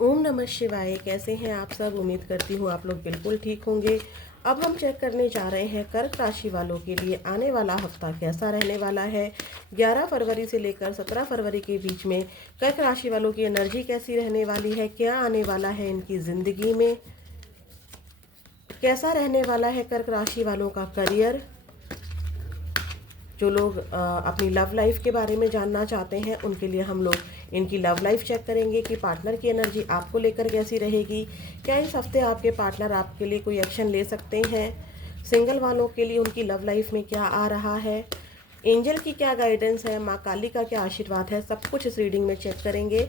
ओम नमः शिवाय। कैसे हैं आप सब? उम्मीद करती हूँ आप लोग बिल्कुल ठीक होंगे। अब हम चेक करने जा रहे हैं कर्क राशि वालों के लिए आने वाला हफ्ता कैसा रहने वाला है। 11 फरवरी से लेकर 17 फरवरी के बीच में कर्क राशि वालों की एनर्जी कैसी रहने वाली है, क्या आने वाला है इनकी ज़िंदगी में, कैसा रहने वाला है कर्क राशि वालों का करियर। जो लोग अपनी लव लाइफ के बारे में जानना चाहते हैं उनके लिए हम लोग इनकी लव लाइफ चेक करेंगे कि पार्टनर की एनर्जी आपको लेकर कैसी रहेगी। क्या इस हफ्ते आपके पार्टनर आपके लिए कोई एक्शन ले सकते हैं? सिंगल वालों के लिए उनकी लव लाइफ में क्या आ रहा है, एंजल की क्या गाइडेंस है, माँ काली का क्या आशीर्वाद है, सब कुछ इस रीडिंग में चेक करेंगे।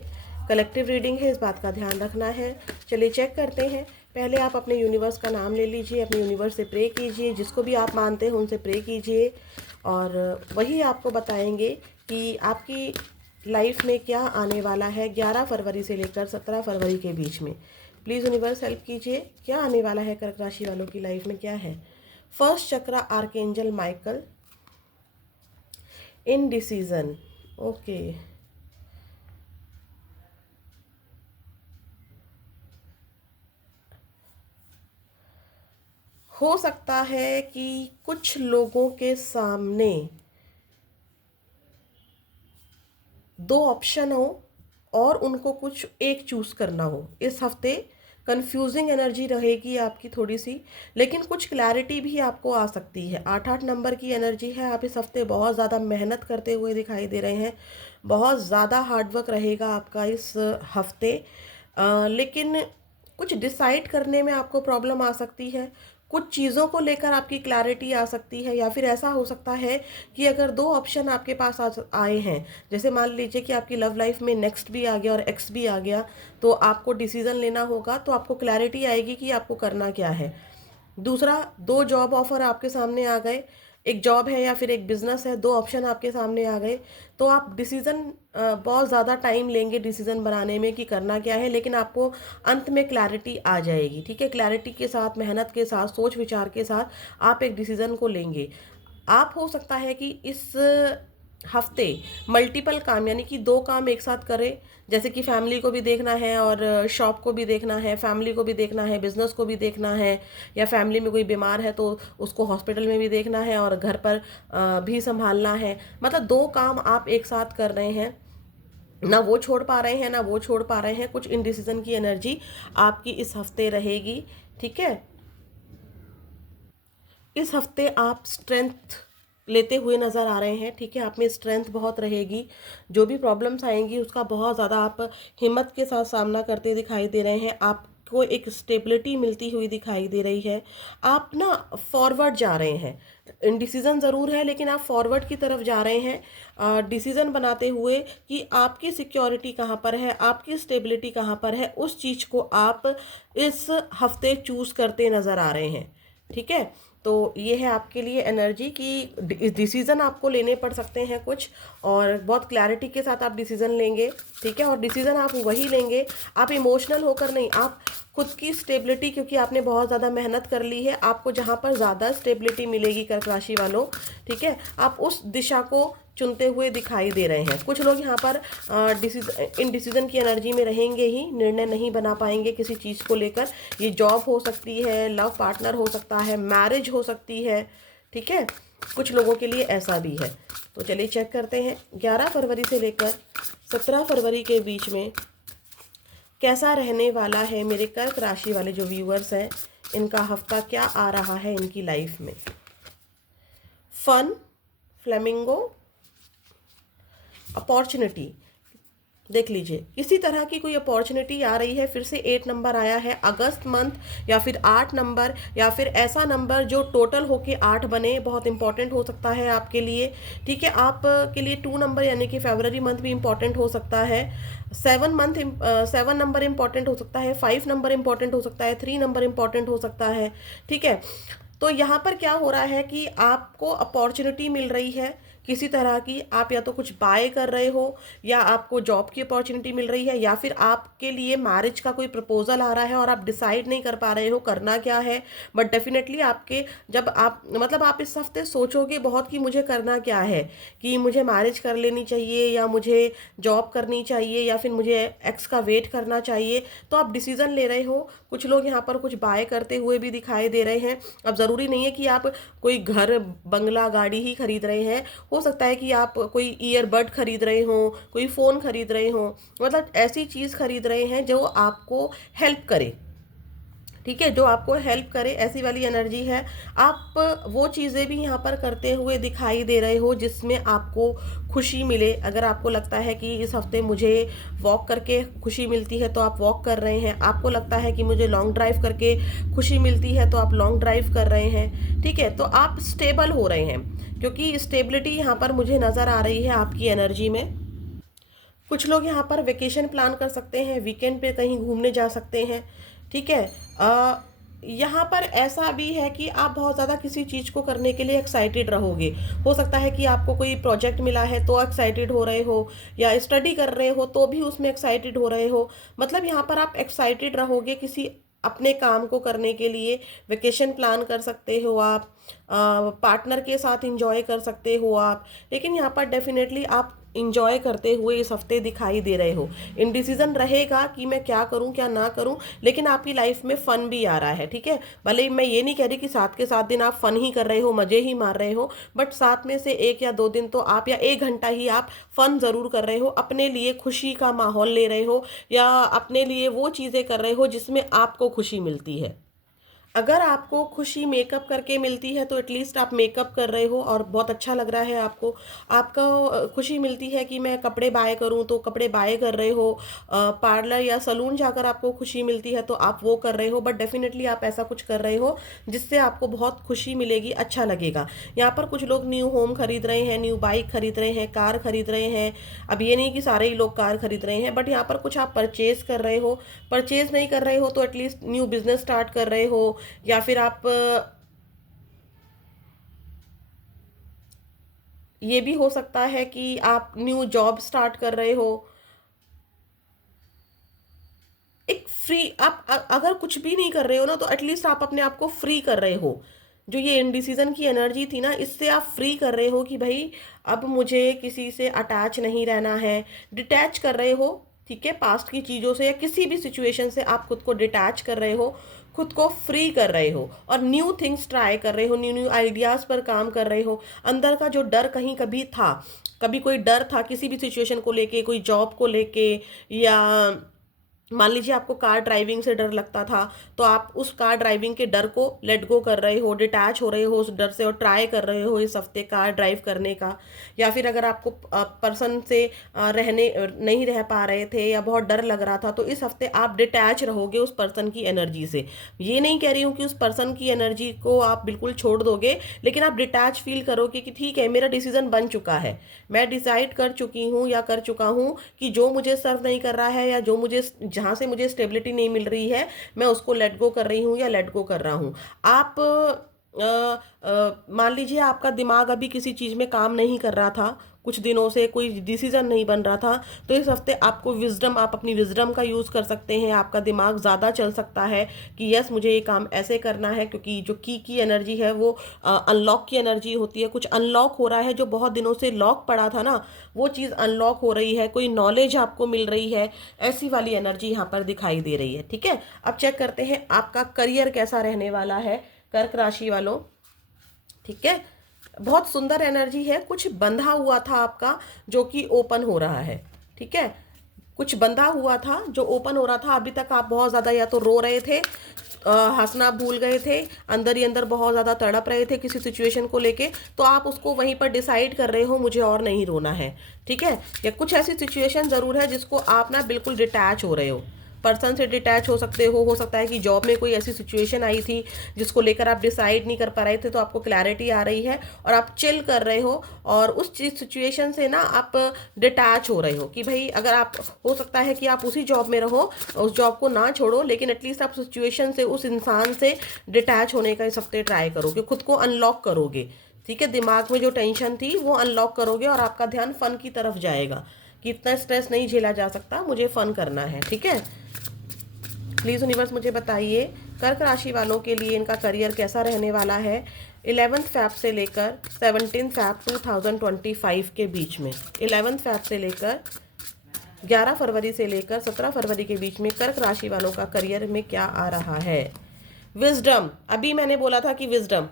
कलेक्टिव रीडिंग है, इस बात का ध्यान रखना है। चलिए चेक करते हैं। पहले आप अपने यूनिवर्स का नाम ले लीजिए, अपने यूनिवर्स से प्रे कीजिए, जिसको भी आप मानते हैं उनसे प्रे कीजिए और वही आपको बताएंगे कि आपकी लाइफ में क्या आने वाला है 11 फरवरी से लेकर 17 फरवरी के बीच में। प्लीज़ यूनिवर्स हेल्प कीजिए, क्या आने वाला है कर्क राशि वालों की लाइफ में, क्या है। फर्स्ट चक्रा आर्कएंजल माइकल, इनडिसीजन। ओके, हो सकता है कि कुछ लोगों के सामने दो ऑप्शन हो और उनको कुछ एक चूज़ करना हो। इस हफ्ते कंफ्यूजिंग एनर्जी रहेगी आपकी थोड़ी सी, लेकिन कुछ क्लैरिटी भी आपको आ सकती है। 8-8 नंबर की एनर्जी है। आप इस हफ्ते बहुत ज़्यादा मेहनत करते हुए दिखाई दे रहे हैं, बहुत ज़्यादा हार्डवर्क रहेगा आपका इस हफ्ते। लेकिन कुछ डिसाइड करने में आपको प्रॉब्लम आ सकती है, कुछ चीज़ों को लेकर आपकी क्लैरिटी आ सकती है, या फिर ऐसा हो सकता है कि अगर दो ऑप्शन आपके पास आए हैं, जैसे मान लीजिए कि आपकी लव लाइफ में नेक्स्ट भी आ गया और एक्स भी आ गया, तो आपको डिसीज़न लेना होगा, तो आपको क्लैरिटी आएगी कि आपको करना क्या है। दूसरा, दो जॉब ऑफर आपके सामने आ गए, एक जॉब है या फिर एक बिजनेस है, दो ऑप्शन आपके सामने आ गए, तो आप डिसीज़न बहुत ज़्यादा टाइम लेंगे डिसीज़न बनाने में कि करना क्या है, लेकिन आपको अंत में क्लैरिटी आ जाएगी। ठीक है, क्लैरिटी के साथ, मेहनत के साथ, सोच विचार के साथ आप एक डिसीज़न को लेंगे। आप हो सकता है कि इस हफ्ते मल्टीपल काम, यानी कि दो काम एक साथ करें, जैसे कि फैमिली को भी देखना है और शॉप को भी देखना है, फैमिली को भी देखना है, बिजनेस को भी देखना है, या फैमिली में कोई बीमार है तो उसको हॉस्पिटल में भी देखना है और घर पर भी संभालना है। मतलब दो काम आप एक साथ कर रहे हैं, ना वो छोड़ पा रहे हैं ना वो छोड़ पा रहे हैं। कुछ इनडिसीजन की एनर्जी आपकी इस हफ्ते रहेगी। ठीक है, इस हफ्ते आप स्ट्रेंथ लेते हुए नज़र आ रहे हैं। ठीक है, आप में स्ट्रेंथ बहुत रहेगी, जो भी प्रॉब्लम्स आएंगी उसका बहुत ज़्यादा आप हिम्मत के साथ सामना करते दिखाई दे रहे हैं। आपको एक स्टेबिलिटी मिलती हुई दिखाई दे रही है। आप ना फॉरवर्ड जा रहे हैं, इंडिसीजन ज़रूर है लेकिन आप फॉरवर्ड की तरफ जा रहे हैं डिसीज़न बनाते हुए कि आपकी सिक्योरिटी कहाँ पर है, आपकी स्टेबिलिटी कहाँ पर है, उस चीज़ को आप इस हफ्ते चूज़ करते नज़र आ रहे हैं। ठीक है, तो ये है आपके लिए एनर्जी कि डिसीज़न आपको लेने पड़ सकते हैं कुछ, और बहुत क्लैरिटी के साथ आप डिसीज़न लेंगे। ठीक है, और डिसीज़न आप वही लेंगे, आप इमोशनल होकर नहीं, आप खुद की स्टेबिलिटी, क्योंकि आपने बहुत ज़्यादा मेहनत कर ली है, आपको जहाँ पर ज़्यादा स्टेबिलिटी मिलेगी कर्क राशि वालों, ठीक है, आप उस दिशा को चुनते हुए दिखाई दे रहे हैं। कुछ लोग यहाँ पर इन डिसीजन की एनर्जी में रहेंगे ही, निर्णय नहीं बना पाएंगे किसी चीज़ को लेकर। ये जॉब हो सकती है, लव पार्टनर हो सकता है, मैरिज हो सकती है। ठीक है, कुछ लोगों के लिए ऐसा भी है। तो चलिए चेक करते हैं 11 फरवरी से लेकर 17 फरवरी के बीच में कैसा रहने वाला है मेरे कर्क राशि वाले जो व्यूअर्स हैं, इनका हफ्ता क्या आ रहा है इनकी लाइफ में। Fun, flamingo, opportunity. देख लीजिए, इसी तरह की कोई अपॉर्चुनिटी आ रही है। फिर से 8 नंबर आया है, अगस्त मंथ, या फिर 8 नंबर, या फिर ऐसा नंबर जो टोटल होके 8 बने, बहुत इंपॉर्टेंट हो सकता है आपके लिए। ठीक है, आप के लिए 2 नंबर यानी कि फरवरी मंथ भी इंपॉर्टेंट हो सकता है। 7 नंबर इंपॉर्टेंट हो सकता है, 5 नंबर इंपॉर्टेंट हो सकता है, 3 नंबर इंपॉर्टेंट हो सकता है। ठीक है, तो यहाँ पर क्या हो रहा है कि आपको अपॉर्चुनिटी मिल रही है किसी तरह की आप या तो कुछ बाय कर रहे हो, या आपको जॉब की अपॉर्चुनिटी मिल रही है, या फिर आपके लिए मैरिज का कोई प्रपोजल आ रहा है और आप डिसाइड नहीं कर पा रहे हो करना क्या है। बट डेफिनेटली आपके, जब आप मतलब आप इस हफ्ते सोचोगे बहुत कि मुझे करना क्या है, कि मुझे मैरिज कर लेनी चाहिए, या मुझे जॉब करनी चाहिए, या फिर मुझे एक्स का वेट करना चाहिए, तो आप डिसीजन ले रहे हो। कुछ लोग यहाँ पर कुछ बाय करते हुए भी दिखाई दे रहे हैं। अब ज़रूरी नहीं है कि आप कोई घर बंगला गाड़ी ही खरीद रहे हैं, हो सकता है कि आप कोई ईयरबड खरीद रहे हो, कोई फ़ोन खरीद रहे हो, मतलब ऐसी चीज़ खरीद रहे हैं जो आपको हेल्प करे। ठीक है, जो आपको हेल्प करे, ऐसी वाली एनर्जी है। आप वो चीज़ें भी यहाँ पर करते हुए दिखाई दे रहे हो जिसमें आपको खुशी मिले। अगर आपको लगता है कि इस हफ्ते मुझे वॉक करके खुशी मिलती है तो आप वॉक कर रहे हैं, आपको लगता है कि मुझे लॉन्ग ड्राइव करके खुशी मिलती है तो आप लॉन्ग ड्राइव कर रहे हैं। ठीक है, तो आप स्टेबल हो रहे हैं, क्योंकि स्टेबिलिटी यहाँ पर मुझे नज़र आ रही है आपकी एनर्जी में। कुछ लोग यहाँ पर वेकेशन प्लान कर सकते हैं, वीकेंड पे कहीं घूमने जा सकते हैं। ठीक है, यहाँ पर ऐसा भी है कि आप बहुत ज़्यादा किसी चीज़ को करने के लिए एक्साइटेड रहोगे। हो सकता है कि आपको कोई प्रोजेक्ट मिला है तो एक्साइटेड हो रहे हो, या स्टडी कर रहे हो तो भी उसमें एक्साइटेड हो रहे हो। मतलब यहाँ पर आप एक्साइटेड रहोगे किसी अपने काम को करने के लिए। वेकेशन प्लान कर सकते हो आप, पार्टनर के साथ इंजॉय कर सकते हो आप, लेकिन यहाँ पर डेफिनेटली आप इंजॉय करते हुए इस हफ्ते दिखाई दे रहे हो। इनडिसीजन रहेगा कि मैं क्या करूं क्या ना करूं, लेकिन आपकी लाइफ में फन भी आ रहा है। ठीक है, भले ही मैं ये नहीं कह रही कि 7 के 7 दिन आप फन ही कर रहे हो, मजे ही मार रहे हो, बट 7 में से 1 या 2 दिन तो आप, या 1 घंटा ही आप फन जरूर कर रहे हो, अपने लिए खुशी का माहौल ले रहे हो, या अपने लिए वो चीज़ें कर रहे हो जिसमें आपको खुशी मिलती है। अगर आपको खुशी मेकअप करके मिलती है तो एटलीस्ट आप मेकअप कर रहे हो और बहुत अच्छा लग रहा है आपको। आपका खुशी मिलती है कि मैं कपड़े बाय करूं तो कपड़े बाय कर रहे हो। पार्लर या सलून जाकर आपको खुशी मिलती है तो आप वो कर रहे हो। बट डेफिनेटली आप ऐसा कुछ कर रहे हो जिससे आपको बहुत खुशी मिलेगी, अच्छा लगेगा। यहाँ पर कुछ लोग न्यू होम खरीद रहे हैं, न्यू बाइक खरीद रहे हैं, कार खरीद रहे हैं। अब ये नहीं कि सारे ही लोग कार खरीद रहे हैं, बट यहाँ पर कुछ आप परचेज कर रहे हो। परचेज नहीं कर रहे हो तो एटलीस्ट न्यू बिजनेस स्टार्ट कर रहे हो, या फिर आप ये भी हो सकता है कि आप न्यू जॉब स्टार्ट कर रहे हो। एक फ्री आप अगर कुछ भी नहीं कर रहे हो ना, तो एटलीस्ट आप अपने आप को फ्री कर रहे हो। जो ये इनडिसीजन की एनर्जी थी ना, इससे आप फ्री कर रहे हो कि भाई अब मुझे किसी से अटैच नहीं रहना है, डिटैच कर रहे हो। ठीक है, पास्ट की चीज़ों से या किसी भी सिचुएशन से आप खुद को डिटैच कर रहे हो, खुद को फ्री कर रहे हो, और न्यू थिंग्स ट्राई कर रहे हो, न्यू न्यू आइडियाज़ पर काम कर रहे हो। अंदर का जो डर कहीं कभी था, कभी कोई डर था किसी भी सिचुएशन को लेके, कोई जॉब को लेके, या मान लीजिए आपको कार ड्राइविंग से डर लगता था, तो आप उस कार ड्राइविंग के डर को लेट गो कर रहे हो, डिटैच हो रहे हो उस डर से, और ट्राई कर रहे हो इस हफ्ते कार ड्राइव करने का। या फिर अगर आपको पर्सन से रहने नहीं रह पा रहे थे या बहुत डर लग रहा था, तो इस हफ्ते आप डिटैच रहोगे उस पर्सन की एनर्जी से। ये नहीं कह रही हूँ कि उस पर्सन की एनर्जी को आप बिल्कुल छोड़ दोगे, लेकिन आप डिटैच फील करोगे कि ठीक है, मेरा डिसीजन बन चुका है, मैं डिसाइड कर चुकी हूँ या कर चुका हूँ कि जो मुझे सर्व नहीं कर रहा है, या जो मुझे, जहाँ से मुझे स्टेबिलिटी नहीं मिल रही है, मैं उसको लेट गो कर रही हूँ या लेट गो कर रहा हूँ। आप मान लीजिए आपका दिमाग अभी किसी चीज़ में काम नहीं कर रहा था, कुछ दिनों से कोई डिसीजन नहीं बन रहा था, तो इस हफ्ते आपको विजडम, आप अपनी विजडम का यूज़ कर सकते हैं। आपका दिमाग ज़्यादा चल सकता है कि यस मुझे ये काम ऐसे करना है, क्योंकि जो की एनर्जी है वो अनलॉक की एनर्जी होती है। कुछ अनलॉक हो रहा है, जो बहुत दिनों से लॉक पड़ा था ना, वो चीज़ अनलॉक हो रही है, कोई नॉलेज आपको मिल रही है, ऐसी वाली एनर्जी यहाँ पर दिखाई दे रही है। ठीक है, अब चेक करते हैं आपका करियर कैसा रहने वाला है कर्क राशि वालों। ठीक है, बहुत सुंदर एनर्जी है। कुछ बंधा हुआ था आपका जो कि ओपन हो रहा है। ठीक है, कुछ बंधा हुआ था जो ओपन हो रहा था। अभी तक आप बहुत ज़्यादा या तो रो रहे थे, हंसना भूल गए थे, अंदर ही अंदर बहुत ज़्यादा तड़प रहे थे किसी सिचुएशन को लेके, तो आप उसको वहीं पर डिसाइड कर रहे हो मुझे और नहीं रोना है। ठीक है, या कुछ ऐसी सिचुएशन ज़रूर है जिसको आप ना बिल्कुल डिटैच हो रहे हो, पर्सन से डिटैच हो सकते हो सकता है कि जॉब में कोई ऐसी सिचुएशन आई थी जिसको लेकर आप डिसाइड नहीं कर पा रहे थे, तो आपको क्लैरिटी आ रही है और आप चिल कर रहे हो, और उस चीज सिचुएशन से ना आप डिटैच हो रहे हो कि भाई अगर आप, हो सकता है कि आप उसी जॉब में रहो, उस जॉब को ना छोड़ो, लेकिन एटलीस्ट आप सिचुएशन से, उस इंसान से डिटैच होने का इस हफ्ते ट्राई करोगे, खुद को अनलॉक करोगे। ठीक है, दिमाग में जो टेंशन थी वो अनलॉक करोगे और आपका ध्यान फन की तरफ जाएगा कि इतना स्ट्रेस नहीं झेला जा सकता, मुझे फन करना है। ठीक है, प्लीज़ यूनिवर्स मुझे बताइए कर्क राशि वालों के लिए इनका करियर कैसा रहने वाला है 11 फैब से लेकर 17 फैब 2025 के बीच में। 11 फैब से लेकर 11 फरवरी से लेकर 17 फरवरी के बीच में कर्क राशि वालों का करियर में क्या आ रहा है। विजडम, अभी मैंने बोला था कि विजडम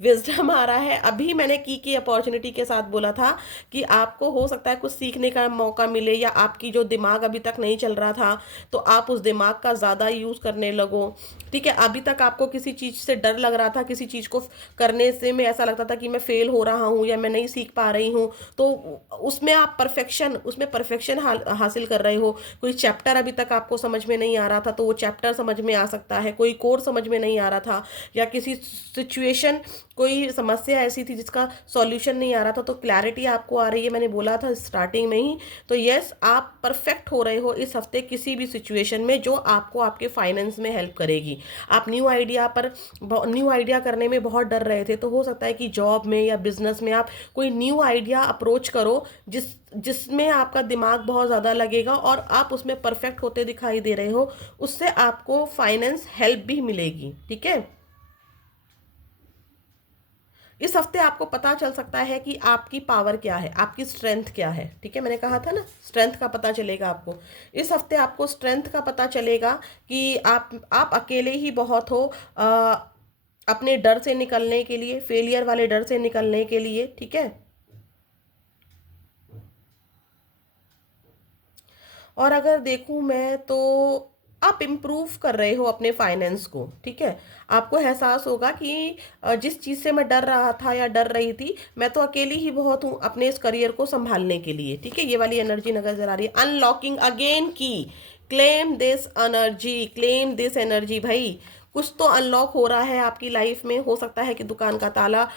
विजडम आ रहा है। अभी मैंने की अपॉर्चुनिटी के साथ बोला था कि आपको हो सकता है कुछ सीखने का मौका मिले, या आपकी जो दिमाग अभी तक नहीं चल रहा था तो आप उस दिमाग का ज़्यादा यूज़ करने लगो। ठीक है, अभी तक आपको किसी चीज़ से डर लग रहा था, किसी चीज़ को करने से में ऐसा लगता था कि मैं फेल हो रहा हूँ या मैं नहीं सीख पा रही हूँ, तो उसमें आप परफेक्शन हासिल कर रहे हो। कोई चैप्टर अभी तक आपको समझ में नहीं आ रहा था तो वो चैप्टर समझ में आ सकता है, कोई कोर्स समझ में नहीं आ रहा था, या किसी सिचुएशन कोई समस्या ऐसी थी जिसका सॉल्यूशन नहीं आ रहा था तो क्लैरिटी आपको आ रही है, मैंने बोला था स्टार्टिंग में ही। तो यस, आप परफेक्ट हो रहे हो इस हफ्ते किसी भी सिचुएशन में जो आपको आपके फाइनेंस में हेल्प करेगी। आप न्यू आइडिया करने में बहुत डर रहे थे, तो हो सकता है कि जॉब में या बिजनेस में आप कोई न्यू आइडिया अप्रोच करो जिसमें आपका दिमाग बहुत ज़्यादा लगेगा और आप उसमें परफेक्ट होते दिखाई दे रहे हो, उससे आपको फाइनेंस हेल्प भी मिलेगी। ठीक है, इस हफ्ते आपको पता चल सकता है कि आपकी पावर क्या है, आपकी स्ट्रेंथ क्या है। ठीक है, मैंने कहा था ना स्ट्रेंथ का पता चलेगा आपको। इस हफ्ते आपको स्ट्रेंथ का पता चलेगा कि आप अकेले ही बहुत हो अपने डर से निकलने के लिए, फेलियर वाले डर से निकलने के लिए। ठीक है, और अगर देखूं मैं तो आप इम्प्रूव कर रहे हो अपने फाइनेंस को। ठीक है, आपको एहसास होगा कि जिस चीज़ से मैं डर रहा था या डर रही थी, मैं तो अकेली ही बहुत हूँ अपने इस करियर को संभालने के लिए। ठीक है, ये वाली एनर्जी नजर आ रही है। अनलॉकिंग अगेन की, claim this energy, claim this energy. भाई कुछ तो अनलॉक हो रहा है आपकी लाइफ में। हो सकता है कि दुकान का ताला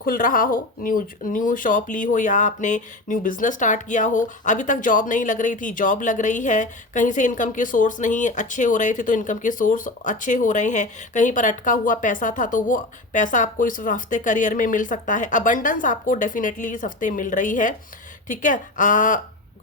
खुल रहा हो, न्यू न्यू शॉप ली हो, या आपने न्यू बिजनेस स्टार्ट किया हो, अभी तक जॉब नहीं लग रही थी, जॉब लग रही है, कहीं से इनकम के सोर्स नहीं अच्छे हो रहे थे तो इनकम के सोर्स अच्छे हो रहे हैं, कहीं पर अटका हुआ पैसा था तो वो पैसा आपको इस हफ्ते करियर में मिल सकता है। अबंडेंस आपको डेफिनेटली इस हफ्ते मिल रही है। ठीक है,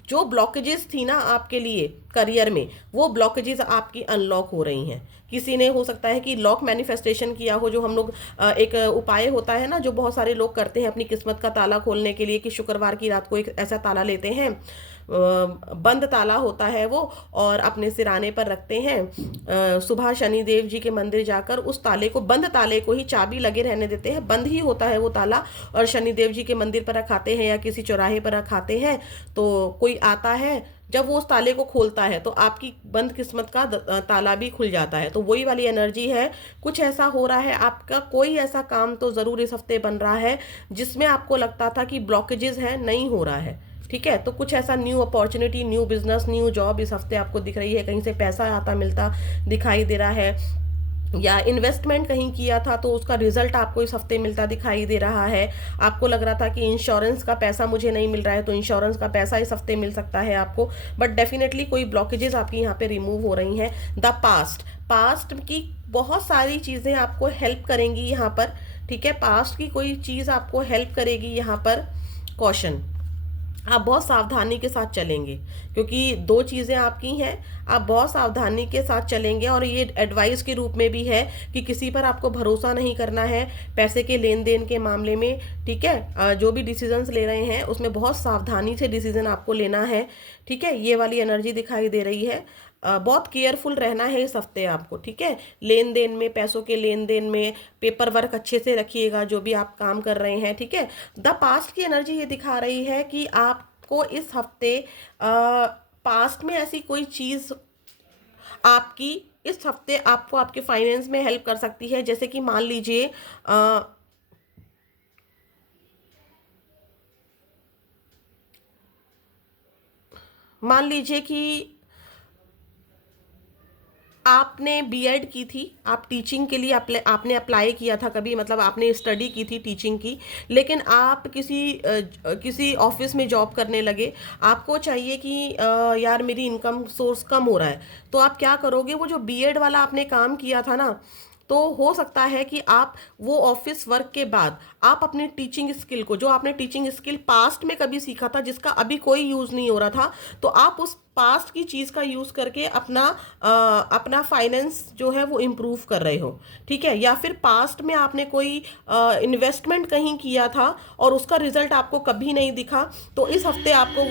जो ब्लॉकेजेस थी ना आपके लिए करियर में, वो ब्लॉकेजेस आपकी अनलॉक हो रही हैं। किसी ने हो सकता है कि लॉक मैनिफेस्टेशन किया हो, जो हम लोग एक उपाय होता है ना जो बहुत सारे लोग करते हैं अपनी किस्मत का ताला खोलने के लिए, कि शुक्रवार की रात को एक ऐसा ताला लेते हैं, बंद ताला होता है वो, और अपने सिराने पर रखते हैं। सुबह शनि देव जी के मंदिर जाकर उस ताले को, बंद ताले को ही चाबी लगे रहने देते हैं, बंद ही होता है वो ताला, और शनि देव जी के मंदिर पर रखाते हैं या किसी चौराहे पर रखाते हैं। तो कोई आता है, जब वो उस ताले को खोलता है तो आपकी बंद किस्मत का ताला भी खुल जाता है। तो वही वाली एनर्जी है, कुछ ऐसा हो रहा है, आपका कोई ऐसा काम तो ज़रूर इस हफ्ते बन रहा है जिसमें आपको लगता था कि ब्लॉकेजेस है, नहीं हो रहा है। ठीक है, तो कुछ ऐसा new opportunity, new business, new job इस हफ्ते आपको दिख रही है, कहीं से पैसा आता मिलता दिखाई दे रहा है, या इन्वेस्टमेंट कहीं किया था तो उसका रिजल्ट आपको इस हफ्ते मिलता दिखाई दे रहा है। आपको लग रहा था कि इंश्योरेंस का पैसा मुझे नहीं मिल रहा है, तो इंश्योरेंस का पैसा इस हफ्ते मिल सकता है आपको। बट डेफिनेटली कोई ब्लॉकेजेस आपकी यहाँ पे रिमूव हो रही हैं। द पास्ट की बहुत सारी चीज़ें आपको हेल्प करेंगी यहाँ पर। ठीक है, पास्ट की कोई चीज़ आपको हेल्प करेगी यहाँ पर। कॉशन, आप बहुत सावधानी के साथ चलेंगे, क्योंकि दो चीज़ें आपकी हैं, आप बहुत सावधानी के साथ चलेंगे। और ये एडवाइस के रूप में भी है कि किसी पर आपको भरोसा नहीं करना है पैसे के लेन देन के मामले में। ठीक है, जो भी डिसीजंस ले रहे हैं उसमें बहुत सावधानी से डिसीजन आपको लेना है। ठीक है, ये वाली एनर्जी दिखाई दे रही है। बहुत केयरफुल रहना है इस हफ्ते आपको। ठीक है, लेन देन में, पैसों के लेन देन में पेपर वर्क अच्छे से रखिएगा जो भी आप काम कर रहे हैं। ठीक है, द पास्ट की एनर्जी ये दिखा रही है कि आपको इस हफ्ते पास्ट में ऐसी कोई चीज़ आपकी इस हफ्ते आपको आपके फाइनेंस में हेल्प कर सकती है। जैसे कि मान लीजिए कि आपने बीएड की थी, आप टीचिंग के लिए आपने अप्लाई किया था कभी, मतलब आपने स्टडी की थी टीचिंग की, लेकिन आप किसी ऑफिस में जॉब करने लगे। आपको चाहिए कि यार मेरी इनकम सोर्स कम हो रहा है, तो आप क्या करोगे, वो जो बीएड वाला आपने काम किया था ना, तो हो सकता है कि आप वो ऑफिस वर्क के बाद आप अपनी टीचिंग स्किल को, जो आपने टीचिंग स्किल पास्ट में कभी सीखा था जिसका अभी कोई यूज़ नहीं हो रहा था, तो आप उस पास्ट की चीज़ का यूज़ करके अपना फाइनेंस जो है वो इम्प्रूव कर रहे हो, ठीक है। या फिर पास्ट में आपने कोई इन्वेस्टमेंट कहीं किया था और उसका रिजल्ट आपको कभी नहीं दिखा, तो इस हफ्ते आपको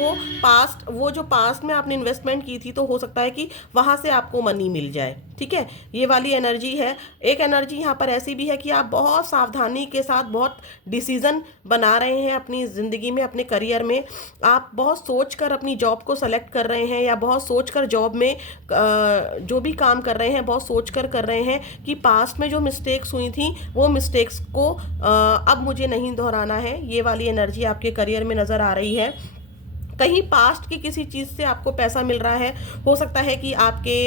वो जो पास्ट में आपने इन्वेस्टमेंट की थी, तो हो सकता है कि वहाँ से आपको मनी मिल जाए, ठीक है। ये वाली एनर्जी है। एक एनर्जी यहाँ पर ऐसी भी है कि आप बहुत सावधानी के साथ बहुत डिसीजन बना रहे हैं अपनी ज़िंदगी में, अपने करियर में। आप बहुत सोच कर अपनी जॉब को सेलेक्ट कर रहे हैं, या बहुत सोच कर जॉब में जो भी काम कर रहे हैं बहुत सोच कर रहे हैं कि पास्ट में जो मिस्टेक्स हुई थी वो मिस्टेक्स को अब मुझे नहीं दोहराना है। ये वाली एनर्जी आपके करियर में नज़र आ रही है। कहीं पास्ट की किसी चीज़ से आपको पैसा मिल रहा है, हो सकता है कि आपके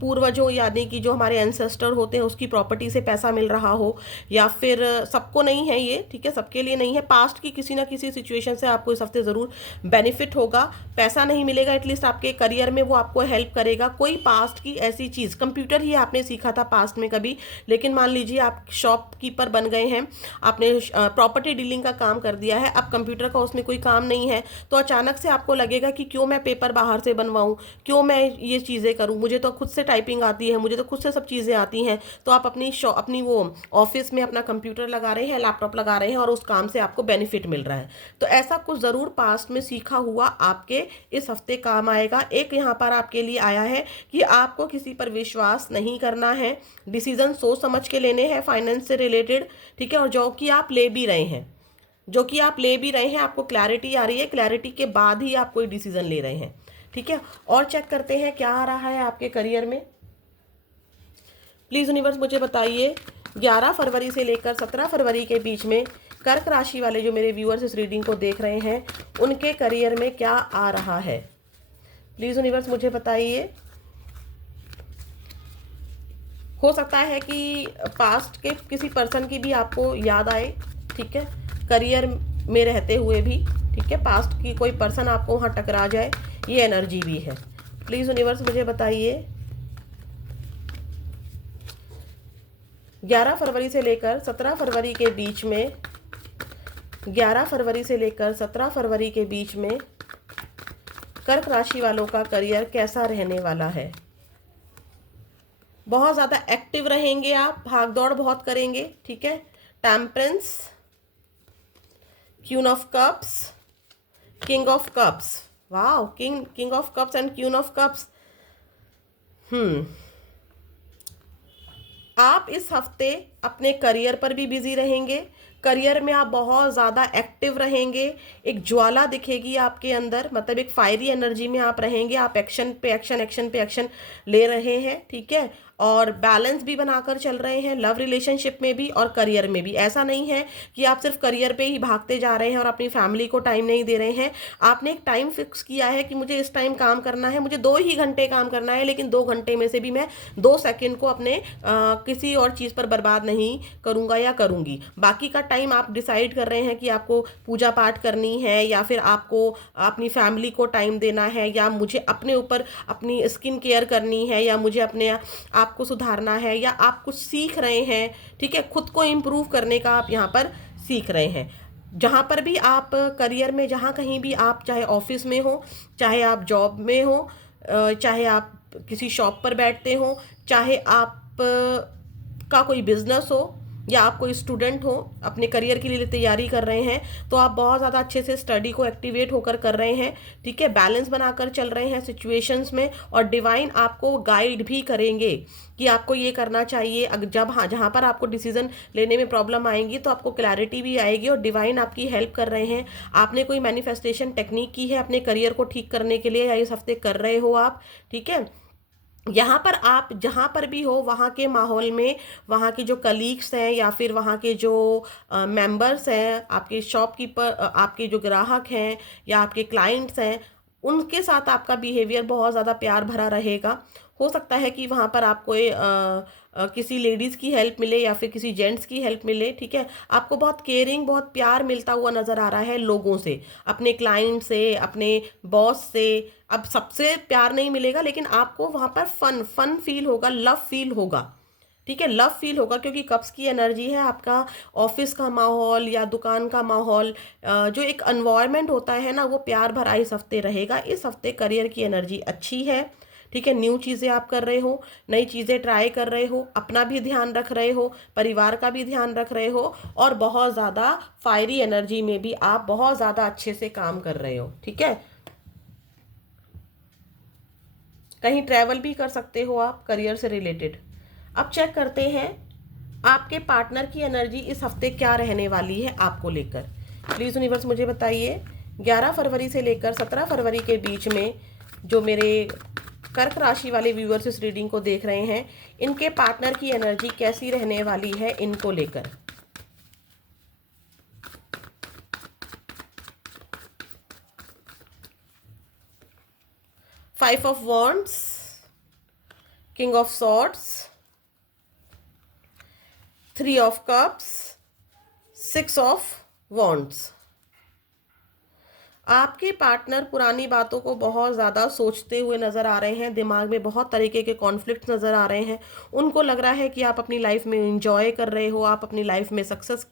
पूर्वजों यानी कि जो हमारे एंसेस्टर होते हैं उसकी प्रॉपर्टी से पैसा मिल रहा हो, या फिर सबको नहीं है ये, ठीक है, सबके लिए नहीं है। पास्ट की किसी ना किसी सिचुएशन से आपको इस हफ्ते ज़रूर बेनिफिट होगा। पैसा नहीं मिलेगा, एटलीस्ट आपके करियर में वो आपको हेल्प करेगा। कोई पास्ट की ऐसी चीज़, कंप्यूटर ही आपने सीखा था पास्ट में कभी, लेकिन मान लीजिए आप शॉपकीपर बन गए हैं, आपने प्रॉपर्टी डीलिंग का काम कर दिया है, अब कंप्यूटर का उसमें कोई काम नहीं है, तो अचानक से आपको लगेगा कि क्यों मैं पेपर बाहर से बनवाऊं, क्यों मैं ये चीज़ें करूं, मुझे तो खुद से टाइपिंग आती है, मुझे तो खुद से सब चीज़ें आती हैं। तो आप अपनी वो ऑफिस में अपना कंप्यूटर लगा रहे हैं, लैपटॉप लगा रहे हैं, और उस काम से आपको बेनिफिट मिल रहा है। तो ऐसा कुछ ज़रूर पास्ट में सीखा हुआ आपके इस हफ्ते काम आएगा। एक यहाँ पर आपके लिए आया है कि आपको किसी पर विश्वास नहीं करना है, डिसीजन सोच समझ के लेने हैं फाइनेंस से रिलेटेड, ठीक है। और जो कि आप ले भी रहे हैं, आपको क्लैरिटी आ रही है, क्लैरिटी के बाद ही आप कोई डिसीजन ले रहे हैं, ठीक है। और चेक करते हैं क्या आ रहा है आपके करियर में। प्लीज़ यूनिवर्स मुझे बताइए 11 फरवरी से लेकर 17 फरवरी के बीच में कर्क राशि वाले जो मेरे व्यूअर्स इस रीडिंग को देख रहे हैं उनके करियर में क्या आ रहा है। प्लीज़ यूनिवर्स मुझे बताइए। हो सकता है कि पास्ट के किसी पर्सन की भी आपको याद आए, ठीक है, करियर में रहते हुए भी, ठीक है, पास्ट की कोई पर्सन आपको वहाँ टकरा जाए, ये एनर्जी भी है। प्लीज़ यूनिवर्स मुझे बताइए 11 फरवरी से लेकर 17 फरवरी के बीच में, 11 फरवरी से लेकर 17 फरवरी के बीच में कर्क राशि वालों का करियर कैसा रहने वाला है। बहुत ज़्यादा एक्टिव रहेंगे आप, भाग दौड़ बहुत करेंगे, ठीक है। Temperance, queen of cups, king of cups, wow, king of cups and queen of cups. आप इस हफ्ते अपने करियर पर भी बिजी रहेंगे, करियर में आप बहुत ज़्यादा एक्टिव रहेंगे, एक ज्वाला दिखेगी आपके अंदर, मतलब एक फायरी एनर्जी में आप रहेंगे, आप एक्शन पे एक्शन, एक्शन पे एक्शन ले रहे हैं, ठीक है। और बैलेंस भी बनाकर चल रहे हैं, लव रिलेशनशिप में भी और करियर में भी। ऐसा नहीं है कि आप सिर्फ करियर पे ही भागते जा रहे हैं और अपनी फैमिली को टाइम नहीं दे रहे हैं। आपने एक टाइम फिक्स किया है कि मुझे इस टाइम काम करना है, मुझे 2 ही घंटे काम करना है, लेकिन 2 घंटे में से भी मैं 2 सेकंड को अपने किसी और चीज़ पर बर्बाद नहीं करूँगा या करूँगी। बाकी का टाइम आप डिसाइड कर रहे हैं कि आपको पूजा पाठ करनी है, या फिर आपको अपनी फैमिली को टाइम देना है, या मुझे अपने ऊपर अपनी स्किन केयर करनी है, या मुझे अपने आपको सुधारना है, या आप कुछ सीख रहे हैं, ठीक है, खुद को इम्प्रूव करने का आप यहाँ पर सीख रहे हैं। जहाँ पर भी आप करियर में, जहाँ कहीं भी आप, चाहे ऑफिस में हो, चाहे आप जॉब में हो, चाहे आप किसी शॉप पर बैठते हो, चाहे आप का कोई बिजनेस हो, या आप कोई स्टूडेंट हो अपने करियर के लिए तैयारी कर रहे हैं, तो आप बहुत ज़्यादा अच्छे से स्टडी को एक्टिवेट होकर कर रहे हैं, ठीक है, बैलेंस बनाकर चल रहे हैं सिचुएशंस में। और डिवाइन आपको गाइड भी करेंगे कि आपको ये करना चाहिए। अगर जहाँ पर आपको डिसीजन लेने में प्रॉब्लम आएंगी तो आपको क्लैरिटी भी आएगी, और डिवाइन आपकी हेल्प कर रहे हैं। आपने कोई मैनिफेस्टेशन टेक्निक की है अपने करियर को ठीक करने के लिए, या इस हफ्ते कर रहे हो आप, ठीक है। यहाँ पर आप जहाँ पर भी हो, वहाँ के माहौल में, वहाँ के जो कलीग्स हैं, या फिर वहाँ के जो मेंबर्स हैं, आपके शॉपकीपर, आपके जो ग्राहक हैं, या आपके क्लाइंट्स हैं, उनके साथ आपका बिहेवियर बहुत ज़्यादा प्यार भरा रहेगा। हो सकता है कि वहाँ पर आपको किसी लेडीज़ की हेल्प मिले, या फिर किसी जेंट्स की हेल्प मिले, ठीक है। आपको बहुत केयरिंग, बहुत प्यार मिलता हुआ नज़र आ रहा है लोगों से, अपने क्लाइंट से, अपने बॉस से। अब सबसे प्यार नहीं मिलेगा, लेकिन आपको वहाँ पर फन फील होगा, लव फील होगा, ठीक है, लव फील होगा, क्योंकि कप्स की एनर्जी है आपका ऑफिस का माहौल या दुकान का माहौल, जो एक एनवायरनमेंट होता है ना, वो प्यार भरा इस हफ्ते रहेगा। इस हफ्ते करियर की एनर्जी अच्छी है। ठीक है, न्यू चीज़ें आप कर रहे हो, नई चीज़ें ट्राई कर रहे हो, अपना भी ध्यान रख रहे हो, परिवार का भी ध्यान रख रहे हो, और बहुत ज़्यादा फायरी एनर्जी में भी आप बहुत ज़्यादा अच्छे से काम कर रहे हो। ठीक है, कहीं ट्रैवल भी कर सकते हो आप करियर से रिलेटेड। अब चेक करते हैं आपके पार्टनर की एनर्जी इस हफ्ते क्या रहने वाली है आपको लेकर। प्लीज़ यूनिवर्स मुझे बताइए 11 फरवरी से लेकर 17 फरवरी के बीच में जो मेरे कर्क राशि वाले व्यूअर्स इस रीडिंग को देख रहे हैं, इनके पार्टनर की एनर्जी कैसी रहने वाली है इनको लेकर। 5 of wands, king of swords, 3 of cups, 6 of wands. आपके पार्टनर पुरानी बातों को बहुत ज़्यादा सोचते हुए नज़र आ रहे हैं, दिमाग में बहुत तरीके के कॉन्फ्लिक्ट नज़र आ रहे हैं। उनको लग रहा है कि आप अपनी लाइफ में एंजॉय कर रहे हो, आप अपनी लाइफ में सक्सेस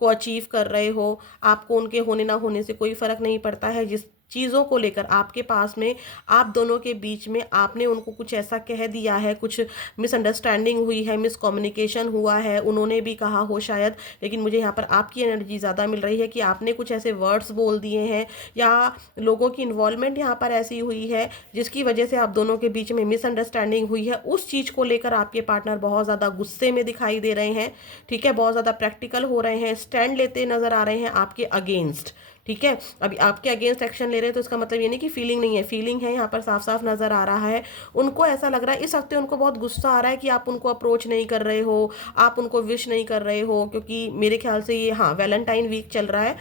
को अचीव कर रहे हो, आपको उनके होने ना होने से कोई फ़र्क नहीं पड़ता है। जिस चीज़ों को लेकर आपके पास में आप दोनों के बीच में आपने उनको कुछ ऐसा कह दिया है, कुछ मिसअंडरस्टैंडिंग हुई है, मिसकम्युनिकेशन हुआ है, उन्होंने भी कहा हो शायद, लेकिन मुझे यहाँ पर आपकी एनर्जी ज़्यादा मिल रही है कि आपने कुछ ऐसे वर्ड्स बोल दिए हैं या लोगों की इन्वॉल्वमेंट यहाँ पर ऐसी हुई है जिसकी वजह से आप दोनों के बीच में मिसअंडरस्टैंडिंग हुई है। उस चीज़ को लेकर आपके पार्टनर बहुत ज़्यादा गुस्से में दिखाई दे रहे हैं। ठीक है, बहुत ज़्यादा प्रैक्टिकल हो रहे हैं, स्टैंड लेते नज़र आ रहे हैं आपके अगेंस्ट। ठीक है, अभी आपके अगेंस्ट एक्शन ले रहे हैं तो इसका मतलब ये नहीं कि फीलिंग नहीं है, फीलिंग है, यहाँ पर साफ साफ नज़र आ रहा है। उनको ऐसा लग रहा है इस हफ्ते उनको बहुत गुस्सा आ रहा है कि आप उनको अप्रोच नहीं कर रहे हो, आप उनको विश नहीं कर रहे हो, क्योंकि मेरे ख्याल से ये, हाँ, वैलेंटाइन वीक चल रहा है,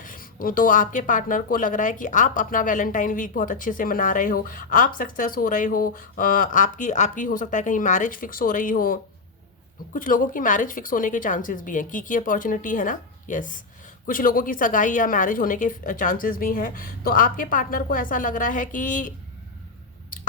तो आपके पार्टनर को लग रहा है कि आप अपना वैलेंटाइन वीक बहुत अच्छे से मना रहे हो, आप सक्सेस हो रहे हो, आपकी आपकी हो सकता है कहीं मैरिज फिक्स हो रही हो। कुछ लोगों की मैरिज फिक्स होने के चांसेस भी हैं, की अपॉर्चुनिटी है ना, यस। कुछ लोगों की सगाई या मैरिज होने के चांसेस भी हैं। तो आपके पार्टनर को ऐसा लग रहा है कि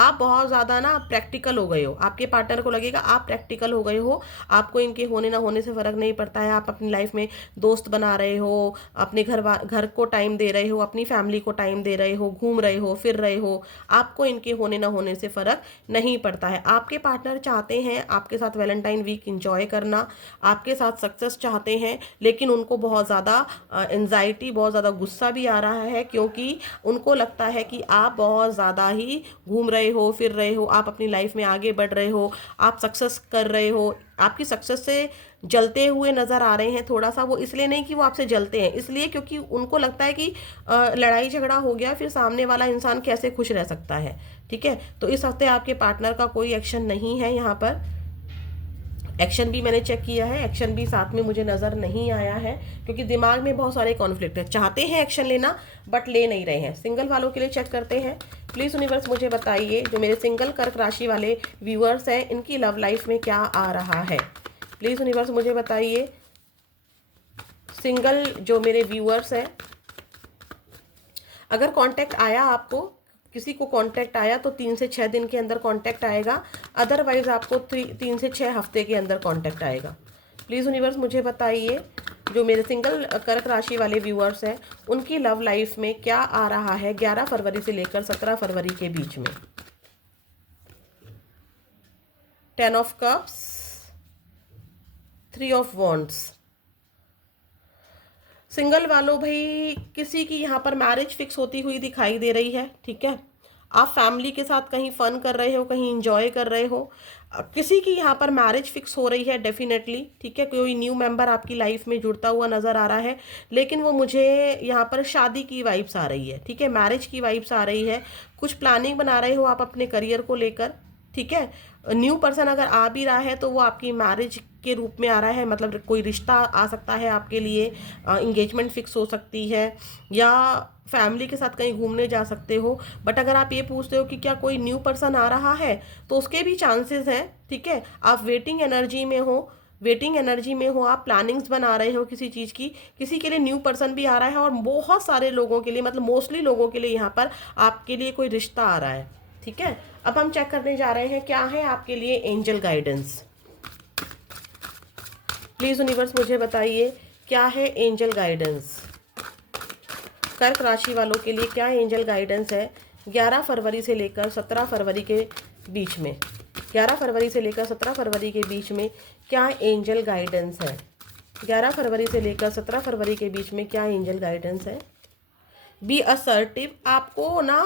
आप बहुत ज़्यादा ना प्रैक्टिकल हो गए हो, आपके पार्टनर को लगेगा आप प्रैक्टिकल हो गए हो, आपको इनके होने ना होने से फ़र्क नहीं पड़ता है। आप अपनी लाइफ में दोस्त बना रहे हो, अपने घर को टाइम दे रहे हो, अपनी फैमिली को टाइम दे रहे हो, घूम रहे हो, फिर रहे हो, आपको इनके होने ना होने से फ़र्क नहीं पड़ता है। आपके पार्टनर चाहते हैं आपके साथ वैलेंटाइन वीक इंजॉय करना, आपके साथ सक्सेस चाहते हैं, लेकिन उनको बहुत ज़्यादा एंजाइटी, बहुत ज़्यादा गुस्सा भी आ रहा है, क्योंकि उनको लगता है कि आप बहुत ज़्यादा ही घूम रहे हो, फिर रहे हो, आप अपनी लाइफ में आगे बढ़ रहे हो, आप सक्सेस कर रहे हो, आपकी सक्सेस से जलते हुए नज़र आ रहे हैं थोड़ा सा। वो इसलिए नहीं कि वो आपसे जलते हैं, इसलिए क्योंकि उनको लगता है कि लड़ाई झगड़ा हो गया, फिर सामने वाला इंसान कैसे खुश रह सकता है। ठीक है, तो इस हफ्ते आपके पार्टनर का कोई एक्शन नहीं है। यहाँ पर एक्शन भी मैंने चेक किया है, एक्शन भी साथ में मुझे नज़र नहीं आया है, क्योंकि दिमाग में बहुत सारे कॉन्फ्लिक्ट है, चाहते हैं एक्शन लेना बट ले नहीं रहे हैं। सिंगल वालों के लिए चेक करते हैं। प्लीज़ यूनिवर्स मुझे बताइए जो मेरे सिंगल कर्क राशि वाले व्यूअर्स हैं इनकी लव लाइफ में क्या आ रहा है। प्लीज़ यूनिवर्स मुझे बताइए सिंगल जो मेरे व्यूअर्स हैं, अगर कांटेक्ट आया, आपको किसी को कांटेक्ट आया तो 3 से 6 दिन के अंदर कांटेक्ट आएगा, अदरवाइज आपको 3 से 6 हफ्ते के अंदर कांटेक्ट आएगा। प्लीज़ यूनिवर्स मुझे बताइए जो मेरे सिंगल कर्क राशि वाले व्यूअर्स हैं उनकी लव लाइफ में क्या आ रहा है 11 फरवरी से लेकर 17 फरवरी के बीच में। 10 of cups, 3 of wands. Single वालों भाई किसी की यहाँ पर मैरिज फिक्स होती हुई दिखाई दे रही है। ठीक है, आप फैमिली के साथ कहीं फन कर रहे हो, कहीं इंजॉय कर रहे हो, किसी की यहाँ पर मैरिज फिक्स हो रही है डेफिनेटली। ठीक है, कोई न्यू मेंबर आपकी लाइफ में जुड़ता हुआ नज़र आ रहा है, लेकिन वो मुझे यहाँ पर शादी की वाइब्स आ रही है। ठीक है, मैरिज की वाइब्स आ रही है, कुछ प्लानिंग बना रहे हो आप अपने करियर को लेकर। ठीक है, न्यू पर्सन अगर आ भी रहा है तो वो आपकी मैरिज के रूप में आ रहा है, मतलब कोई रिश्ता आ सकता है आपके लिए, इंगेजमेंट फिक्स हो सकती है, या फैमिली के साथ कहीं घूमने जा सकते हो। बट अगर आप ये पूछते हो कि क्या कोई न्यू पर्सन आ रहा है, तो उसके भी चांसेस हैं। ठीक है, आप वेटिंग एनर्जी में हो, वेटिंग एनर्जी में हो, आप प्लानिंग्स बना रहे हो किसी चीज़ की, किसी के लिए न्यू पर्सन भी आ रहा है, और बहुत सारे लोगों के लिए, मतलब मोस्टली लोगों के लिए यहाँ पर आपके लिए कोई रिश्ता आ रहा है। ठीक है, अब हम चेक करने जा रहे हैं क्या है आपके लिए एंजल गाइडेंस। प्लीज़ यूनिवर्स मुझे बताइए क्या है एंजल गाइडेंस कर्क राशि वालों के लिए, क्या एंजल गाइडेंस है 11 फरवरी से लेकर 17 फरवरी के बीच में। 11 फरवरी से लेकर 17 फरवरी के बीच में क्या एंजल गाइडेंस है। 11 फरवरी से लेकर 17 फरवरी के बीच में क्या एंजल गाइडेंस है। बी असर्टिव, आपको ना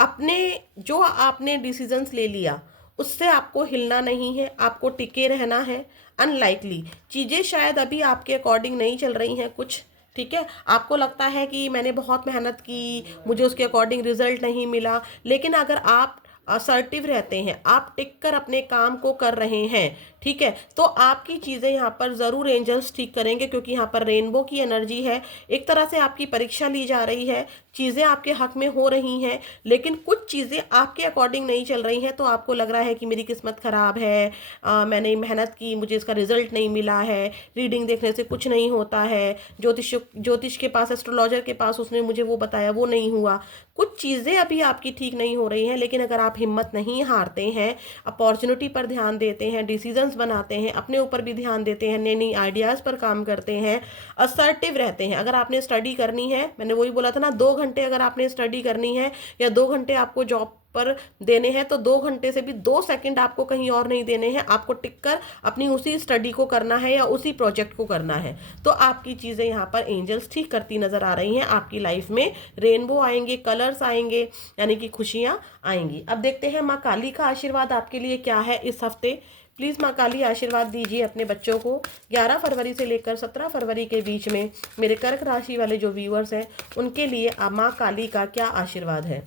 अपने जो आपने डिसीजंस ले लिया उससे आपको हिलना नहीं है, आपको टिके रहना है। अनलाइकली चीज़ें शायद अभी आपके अकॉर्डिंग नहीं चल रही हैं कुछ, ठीक है। आपको लगता है कि मैंने बहुत मेहनत की, मुझे उसके अकॉर्डिंग रिजल्ट नहीं मिला, लेकिन अगर आप असर्टिव रहते हैं, आप टिक कर अपने काम को कर रहे हैं, ठीक है, तो आपकी चीज़ें यहाँ पर ज़रूर एंजल्स ठीक करेंगे, क्योंकि यहाँ पर रेनबो की एनर्जी है। एक तरह से आपकी परीक्षा ली जा रही है, चीज़ें आपके हक में हो रही हैं, लेकिन कुछ चीज़ें आपके अकॉर्डिंग नहीं चल रही हैं, तो आपको लग रहा है कि मेरी किस्मत ख़राब है, मैंने मेहनत की, मुझे इसका रिजल्ट नहीं मिला है, रीडिंग देखने से कुछ नहीं होता है, ज्योतिष के पास, एस्ट्रोलॉजर के पास उसने मुझे वो बताया वो नहीं हुआ। कुछ चीज़ें अभी आपकी ठीक नहीं हो रही हैं, लेकिन अगर आप हिम्मत नहीं हारते हैं, अपॉर्चुनिटी पर ध्यान देते हैं, डिसीजंस बनाते हैं, अपने ऊपर भी ध्यान देते हैं, नई नई आइडियाज़ पर काम करते हैं, असर्टिव रहते हैं। अगर आपने स्टडी करनी है, मैंने वही बोला था ना, 2 घंटे अगर आपने स्टडी करनी है या 2 घंटे आपको जॉब पर देने हैं, तो 2 घंटे से भी 2 सेकंड आपको कहीं और नहीं देने हैं, आपको टिक कर अपनी उसी स्टडी को करना है या उसी प्रोजेक्ट को करना है। तो आपकी चीज़ें यहाँ पर एंजल्स ठीक करती नजर आ रही हैं। आपकी लाइफ में रेनबो आएंगे, कलर्स आएंगे, यानी कि खुशियाँ आएंगी। अब देखते हैं माँ काली का आशीर्वाद आपके लिए क्या है इस हफ्ते। प्लीज़ माँ काली आशीर्वाद दीजिए अपने बच्चों को 11 फरवरी से लेकर 17 फरवरी के बीच में। मेरे कर्क राशि वाले जो व्यूअर्स हैं उनके लिए माँ काली का क्या आशीर्वाद है।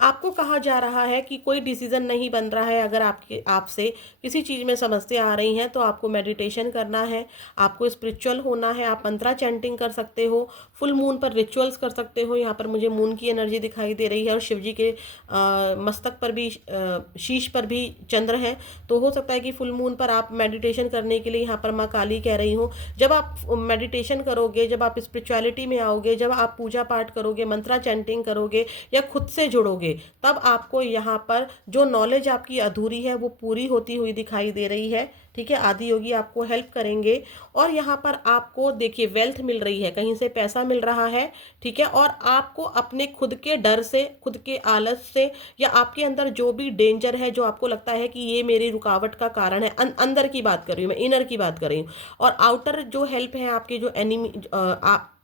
आपको कहा जा रहा है कि कोई डिसीजन नहीं बन रहा है। अगर आपसे किसी चीज़ में समस्या आ रही हैं तो आपको मेडिटेशन करना है, आपको स्पिरिचुअल होना है। आप मंत्रा चैंटिंग कर सकते हो, फुल मून पर रिचुअल्स कर सकते हो। यहाँ पर मुझे मून की एनर्जी दिखाई दे रही है और शिव जी के मस्तक पर भी, शीश पर भी चंद्र है, तो हो सकता है कि फुल मून पर आप मेडिटेशन करने के लिए यहाँ पर माँ काली कह रही हूँ। जब आप मेडिटेशन करोगे, जब आप स्पिरिचुअलिटी में आओगे, जब आप पूजा पाठ करोगे, मंत्रा चैंटिंग करोगे या खुद से जुड़ोगे, तब आपको यहाँ पर जो नॉलेज आपकी अधूरी है वो पूरी होती हुई दिखाई दे रही है, ठीक है। आदि योगी आपको हेल्प करेंगे और यहाँ पर आपको देखिए वेल्थ मिल रही है, कहीं से पैसा मिल रहा है, ठीक है। और आपको अपने खुद के डर से, खुद के आलस से, या आपके अंदर जो भी डेंजर है, जो आपको लगता है कि ये मेरी रुकावट का कारण है, अंदर की बात कर रही हूँ मैं, इनर की बात कर रही हूँ। और आउटर जो हेल्प है, आपके जो एनिमी,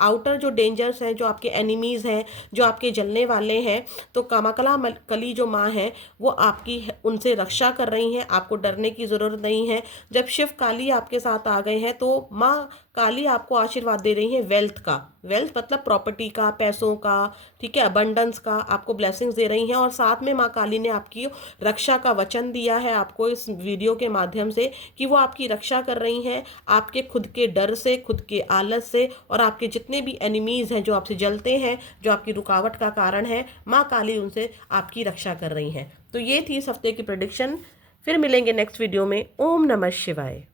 आउटर जो डेंजर्स हैं, जो आपके एनिमीज़ हैं, जो आपके जलने वाले हैं, तो कामाकला कली जो माँ है वो आपकी उनसे रक्षा कर रही हैं। आपको डरने की ज़रूरत नहीं है। जब शिव काली आपके साथ आ गए हैं तो माँ काली आपको आशीर्वाद दे रही है वेल्थ का। वेल्थ मतलब प्रॉपर्टी का, पैसों का, ठीक है, अबंडेंस का आपको ब्लेसिंग्स दे रही हैं। और साथ में माँ काली ने आपकी रक्षा का वचन दिया है आपको इस वीडियो के माध्यम से, कि वो आपकी रक्षा कर रही हैं आपके खुद के डर से, खुद के आलस से, और आपके जितने भी एनिमीज़ हैं जो आपसे जलते हैं, जो आपकी रुकावट का कारण है, माँ काली उनसे आपकी रक्षा कर रही हैं। तो ये थी इस हफ्ते की प्रेडिक्शन। फिर मिलेंगे नेक्स्ट वीडियो में। ओम नमः शिवाय।